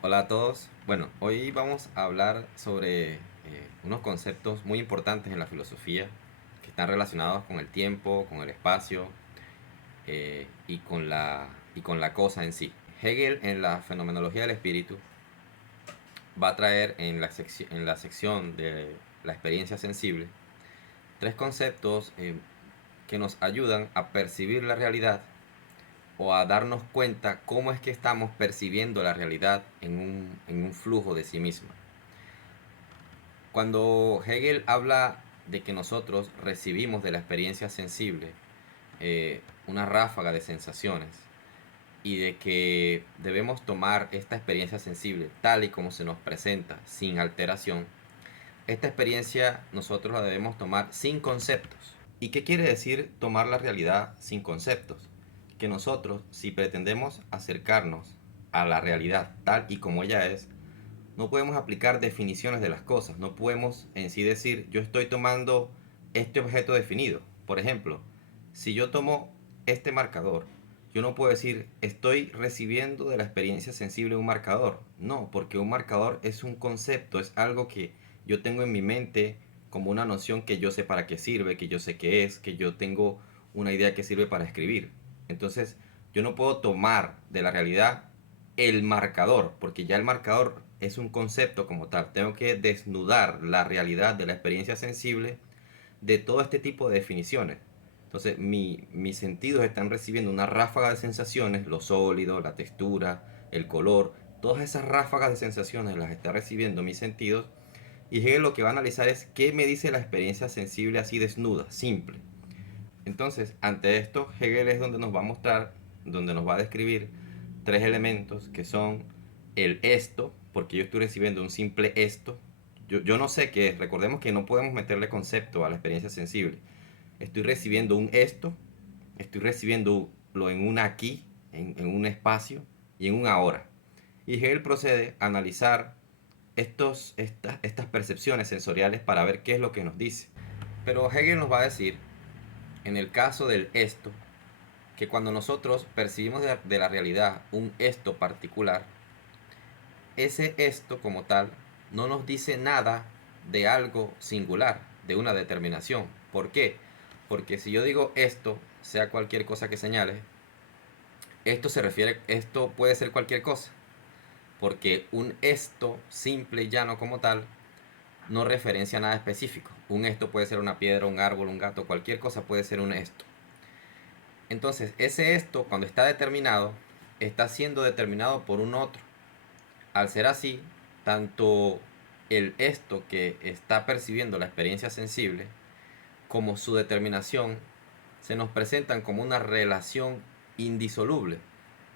Hola a todos. Bueno, hoy vamos a hablar sobre unos conceptos muy importantes en la filosofía que están relacionados con el tiempo, con el espacio y con la cosa en sí. Hegel en la fenomenología del espíritu va a traer en la sección de la experiencia sensible tres conceptos que nos ayudan a percibir la realidad o a darnos cuenta cómo es que estamos percibiendo la realidad en un flujo de sí misma. Cuando Hegel habla de que nosotros recibimos de la experiencia sensible una ráfaga de sensaciones y de que debemos tomar esta experiencia sensible tal y como se nos presenta, sin alteración, esta experiencia nosotros la debemos tomar sin conceptos. ¿Y qué quiere decir tomar la realidad sin conceptos? Que nosotros, si pretendemos acercarnos a la realidad tal y como ella es, no podemos aplicar definiciones de las cosas, no podemos en sí decir yo estoy tomando este objeto definido. Por ejemplo, si yo tomo este marcador, yo no puedo decir estoy recibiendo de la experiencia sensible un marcador. No, porque un marcador es un concepto, es algo que yo tengo en mi mente como una noción que yo sé para qué sirve, que yo sé qué es, que yo tengo una idea que sirve para escribir. Entonces, yo no puedo tomar de la realidad el marcador, porque ya el marcador es un concepto como tal. Tengo que desnudar la realidad de la experiencia sensible de todo este tipo de definiciones. Entonces, mis sentidos están recibiendo una ráfaga de sensaciones, lo sólido, la textura, el color, todas esas ráfagas de sensaciones las está recibiendo mis sentidos. Y Hegel lo que va a analizar es qué me dice la experiencia sensible así desnuda, simple. Entonces, ante esto, Hegel es donde nos va a mostrar, donde nos va a describir tres elementos que son el esto, porque yo estoy recibiendo un simple esto. Yo no sé qué es, recordemos que no podemos meterle concepto a la experiencia sensible. Estoy recibiendo un esto, estoy recibiendo lo en un aquí, en un espacio y en un ahora. Y Hegel procede a analizar estas percepciones sensoriales para ver qué es lo que nos dice. Pero Hegel nos va a decir, en el caso del esto, que cuando nosotros percibimos de la realidad un esto particular, ese esto como tal no nos dice nada de algo singular, de una determinación. ¿Por qué? Porque si yo digo esto, sea cualquier cosa que señale, esto puede ser cualquier cosa. Porque un esto simple y llano como tal no referencia a nada específico. Un esto puede ser una piedra, un árbol, un gato, cualquier cosa puede ser un esto. Entonces, ese esto, cuando está determinado, está siendo determinado por un otro. Al ser así, tanto el esto que está percibiendo la experiencia sensible como su determinación se nos presentan como una relación indisoluble,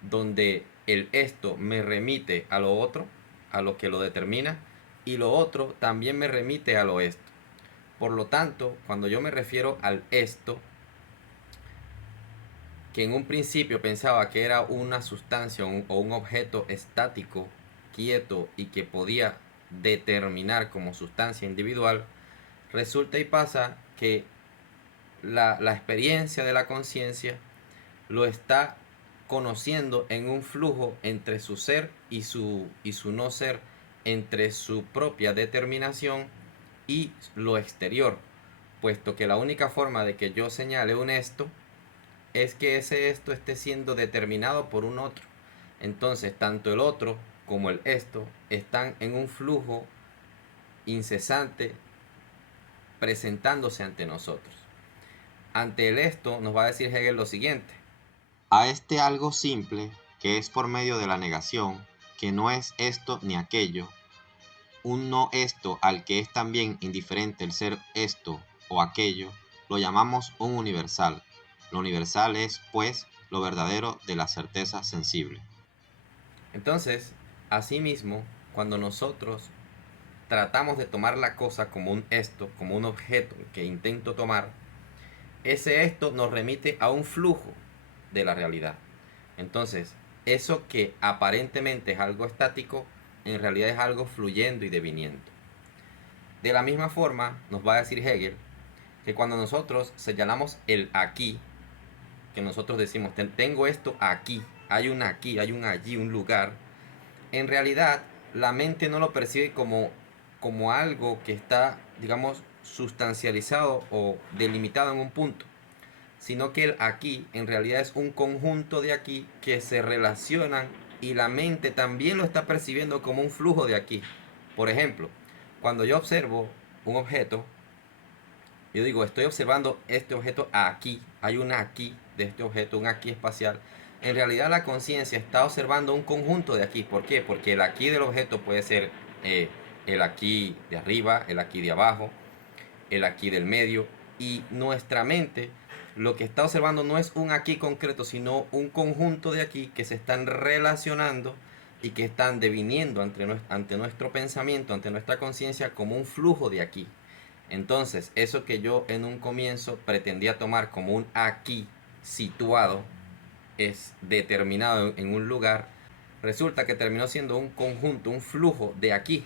donde el esto me remite a lo otro, a lo que lo determina, y lo otro también me remite a lo esto. Por lo tanto, cuando yo me refiero al esto, que en un principio pensaba que era una sustancia o un objeto estático, quieto y que podía determinar como sustancia individual, resulta y pasa que la experiencia de la conciencia lo está conociendo en un flujo entre su ser y su no ser, entre su propia determinación y lo exterior, puesto que la única forma de que yo señale un esto es que ese esto esté siendo determinado por un otro. Entonces, tanto el otro como el esto están en un flujo incesante presentándose ante nosotros. Ante el esto nos va a decir Hegel lo siguiente. A este algo simple, que es por medio de la negación, que no es esto ni aquello, un no esto al que es también indiferente el ser esto o aquello, lo llamamos un universal. Lo universal es, pues, lo verdadero de la certeza sensible. Entonces, asimismo, cuando nosotros tratamos de tomar la cosa como un esto, como un objeto que intento tomar, ese esto nos remite a un flujo de la realidad. Entonces, eso que aparentemente es algo estático, en realidad es algo fluyendo y deviniendo. De la misma forma, nos va a decir Hegel que cuando nosotros señalamos el aquí, que nosotros decimos, tengo esto aquí, hay un aquí, hay un allí, un lugar, en realidad la mente no lo percibe como algo que está, digamos, sustancializado o delimitado en un punto, sino que el aquí en realidad es un conjunto de aquí que se relacionan y la mente también lo está percibiendo como un flujo de aquí. Por ejemplo, cuando yo observo un objeto, yo digo, estoy observando este objeto aquí, hay un aquí de este objeto, un aquí espacial. En realidad la conciencia está observando un conjunto de aquí. ¿Por qué? Porque el aquí del objeto puede ser eh, el aquí de arriba, el aquí de abajo, el aquí del medio. Y nuestra mente lo que está observando no es un aquí concreto, sino un conjunto de aquí que se están relacionando y que están deviniendo ante nuestro pensamiento, ante nuestra conciencia como un flujo de aquí. Entonces, eso que yo en un comienzo pretendía tomar como un aquí situado, es determinado en un lugar, resulta que terminó siendo un conjunto, un flujo de aquí.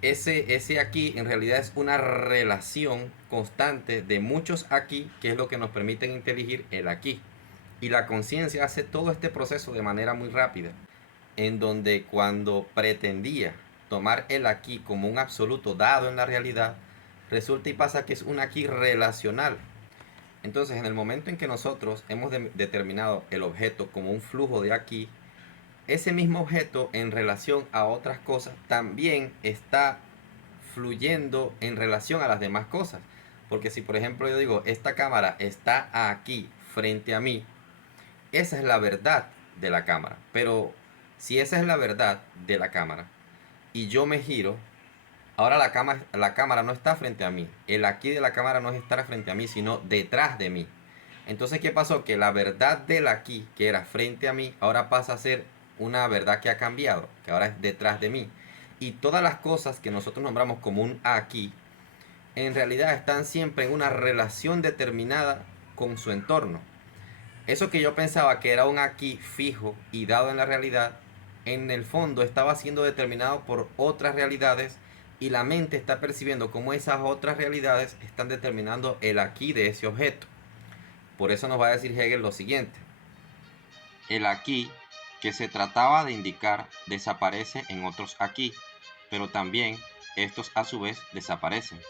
Ese aquí en realidad es una relación constante de muchos aquí, que es lo que nos permite inteligir el aquí. Y la conciencia hace todo este proceso de manera muy rápida, en donde cuando pretendía tomar el aquí como un absoluto dado en la realidad, resulta y pasa que es un aquí relacional. Entonces, en el momento en que nosotros hemos determinado el objeto como un flujo de aquí, ese mismo objeto en relación a otras cosas también está fluyendo en relación a las demás cosas. Porque si por ejemplo yo digo, esta cámara está aquí frente a mí, esa es la verdad de la cámara. Pero si esa es la verdad de la cámara y yo me giro, ahora la cámara no está frente a mí. El aquí de la cámara no es estar frente a mí, sino detrás de mí. Entonces, ¿qué pasó? Que la verdad del aquí, que era frente a mí, ahora pasa a ser una verdad que ha cambiado, que ahora es detrás de mí. Y todas las cosas que nosotros nombramos como un aquí, en realidad están siempre en una relación determinada con su entorno. Eso que yo pensaba que era un aquí fijo y dado en la realidad, en el fondo estaba siendo determinado por otras realidades y la mente está percibiendo cómo esas otras realidades están determinando el aquí de ese objeto. Por eso nos va a decir Hegel lo siguiente. El aquí que se trataba de indicar desaparece en otros aquí, pero también estos a su vez desaparecen.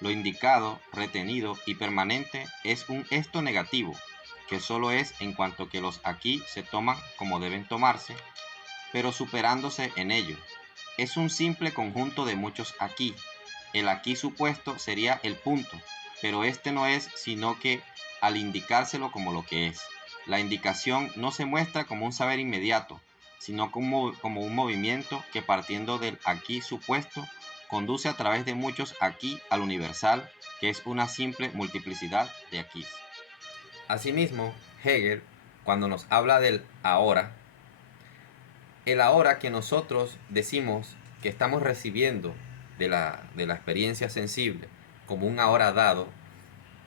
Lo indicado, retenido y permanente es un esto negativo, que solo es en cuanto que los aquí se toman como deben tomarse, pero superándose en ello. Es un simple conjunto de muchos aquí. El aquí supuesto sería el punto, pero este no es sino que al indicárselo como lo que es. La indicación no se muestra como un saber inmediato, sino como un movimiento que partiendo del aquí supuesto conduce a través de muchos aquí al universal, que es una simple multiplicidad de aquí. Asimismo, Hegel, cuando nos habla del ahora, el ahora que nosotros decimos que estamos recibiendo de la experiencia sensible como un ahora dado,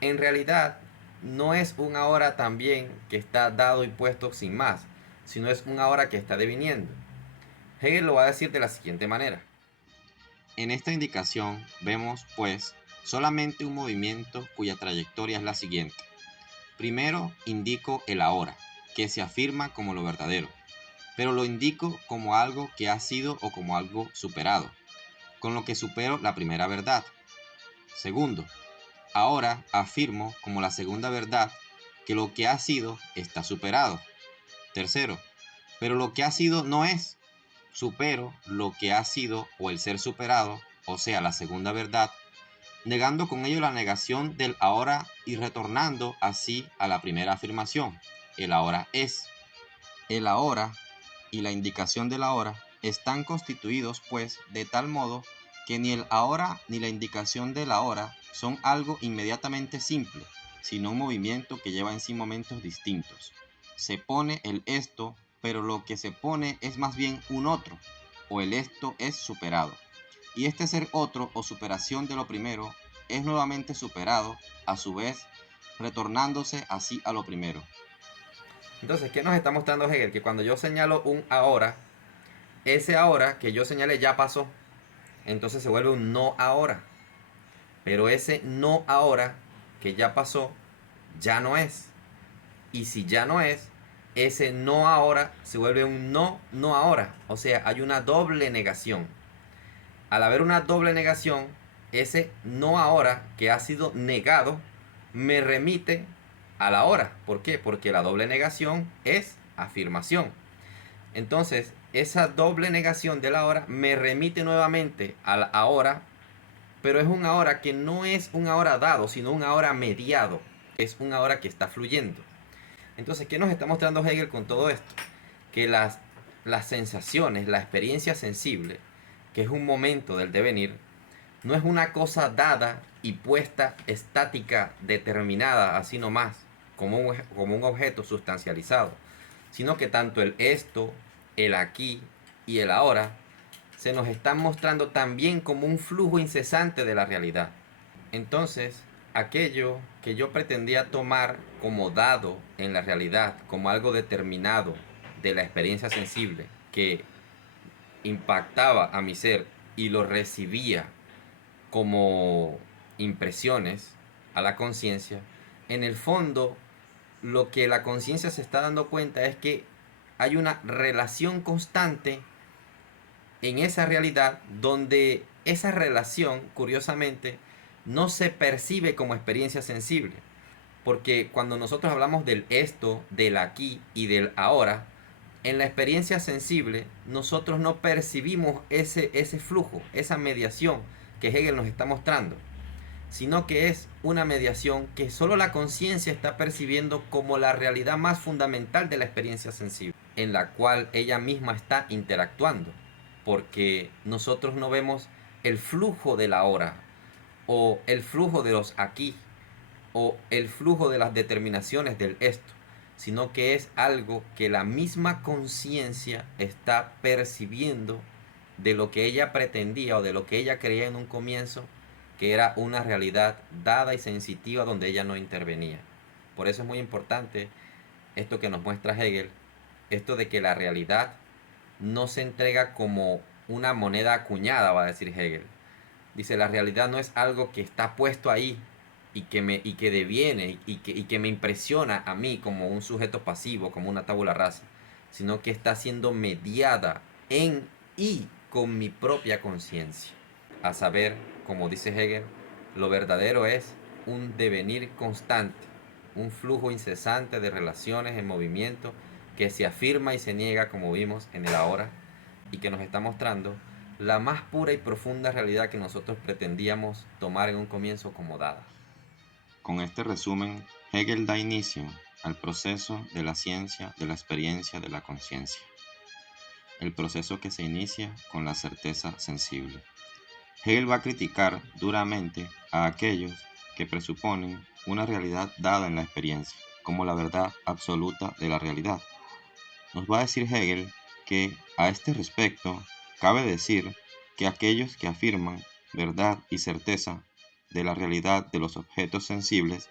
en realidad no es un ahora también que está dado y puesto sin más, sino es un ahora que está deviniendo. Hegel lo va a decir de la siguiente manera. En esta indicación vemos, pues, solamente un movimiento cuya trayectoria es la siguiente. Primero indico el ahora, que se afirma como lo verdadero, pero lo indico como algo que ha sido o como algo superado, con lo que supero la primera verdad. Segundo, ahora afirmo como la segunda verdad que lo que ha sido está superado. Tercero, pero lo que ha sido no es. Supero lo que ha sido o el ser superado, o sea, la segunda verdad, negando con ello la negación del ahora y retornando así a la primera afirmación. El ahora es. El ahora y la indicación de la hora están constituidos pues de tal modo que ni el ahora ni la indicación de la hora son algo inmediatamente simple, sino un movimiento que lleva en sí momentos distintos. Se pone el esto, pero lo que se pone es más bien un otro, o el esto es superado. Y este ser otro o superación de lo primero es nuevamente superado, a su vez, retornándose así a lo primero. Entonces, ¿qué nos está mostrando Hegel? Que cuando yo señalo un ahora, ese ahora que yo señalé ya pasó. Entonces se vuelve un no ahora. Pero ese no ahora que ya pasó, ya no es. Y si ya no es, ese no ahora se vuelve un no, no ahora. O sea, hay una doble negación. Al haber una doble negación, ese no ahora que ha sido negado me remite a la hora. ¿Por qué? Porque la doble negación es afirmación. Entonces, esa doble negación de la hora me remite nuevamente a la ahora, pero es un ahora que no es un ahora dado, sino un ahora mediado. Es un ahora que está fluyendo. Entonces, ¿qué nos está mostrando Hegel con todo esto? Que las sensaciones, la experiencia sensible, que es un momento del devenir, no es una cosa dada y puesta estática, determinada, así nomás, como un objeto sustancializado, sino que tanto el esto, el aquí y el ahora se nos están mostrando también como un flujo incesante de la realidad. Entonces, aquello que yo pretendía tomar como dado en la realidad, como algo determinado de la experiencia sensible, que impactaba a mi ser y lo recibía como impresiones a la conciencia, en el fondo lo que la conciencia se está dando cuenta es que hay una relación constante en esa realidad donde esa relación, curiosamente, no se percibe como experiencia sensible. Porque cuando nosotros hablamos del esto, del aquí y del ahora, en la experiencia sensible nosotros no percibimos ese flujo, esa mediación que Hegel nos está mostrando, sino que es una mediación que solo la conciencia está percibiendo como la realidad más fundamental de la experiencia sensible, en la cual ella misma está interactuando, porque nosotros no vemos el flujo de la hora, o el flujo de los aquí, o el flujo de las determinaciones del esto, sino que es algo que la misma conciencia está percibiendo de lo que ella pretendía o de lo que ella creía en un comienzo, que era una realidad dada y sensitiva donde ella no intervenía. Por eso es muy importante esto que nos muestra Hegel, esto de que la realidad no se entrega como una moneda acuñada, va a decir Hegel. Dice, la realidad no es algo que está puesto ahí y que deviene y que me impresiona a mí como un sujeto pasivo, como una tabula rasa, sino que está siendo mediada en y con mi propia conciencia. A saber, como dice Hegel, lo verdadero es un devenir constante, un flujo incesante de relaciones en movimiento que se afirma y se niega, como vimos en el ahora, y que nos está mostrando la más pura y profunda realidad que nosotros pretendíamos tomar en un comienzo como dada. Con este resumen, Hegel da inicio al proceso de la ciencia de la experiencia de la conciencia, el proceso que se inicia con la certeza sensible. Hegel va a criticar duramente a aquellos que presuponen una realidad dada en la experiencia, como la verdad absoluta de la realidad. Nos va a decir Hegel que a este respecto cabe decir que aquellos que afirman verdad y certeza de la realidad de los objetos sensibles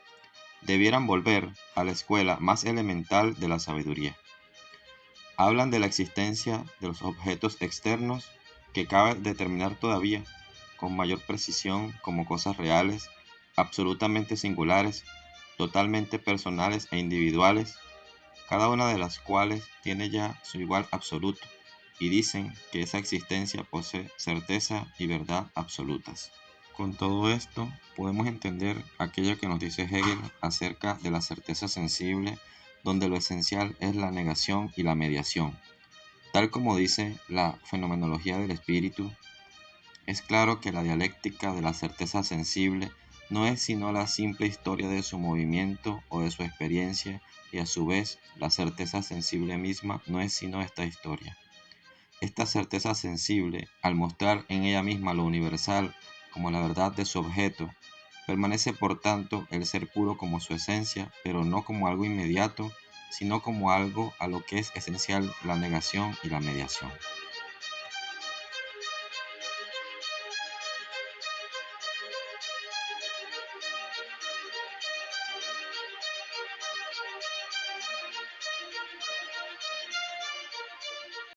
debieran volver a la escuela más elemental de la sabiduría. Hablan de la existencia de los objetos externos que cabe determinar todavía con mayor precisión como cosas reales, absolutamente singulares, totalmente personales e individuales, cada una de las cuales tiene ya su igual absoluto, y dicen que esa existencia posee certeza y verdad absolutas. Con todo esto, podemos entender aquello que nos dice Hegel acerca de la certeza sensible, donde lo esencial es la negación y la mediación. Tal como dice la fenomenología del espíritu, es claro que la dialéctica de la certeza sensible no es sino la simple historia de su movimiento o de su experiencia, y a su vez la certeza sensible misma no es sino esta historia. Esta certeza sensible, al mostrar en ella misma lo universal como la verdad de su objeto, permanece por tanto el ser puro como su esencia, pero no como algo inmediato, sino como algo a lo que es esencial la negación y la mediación.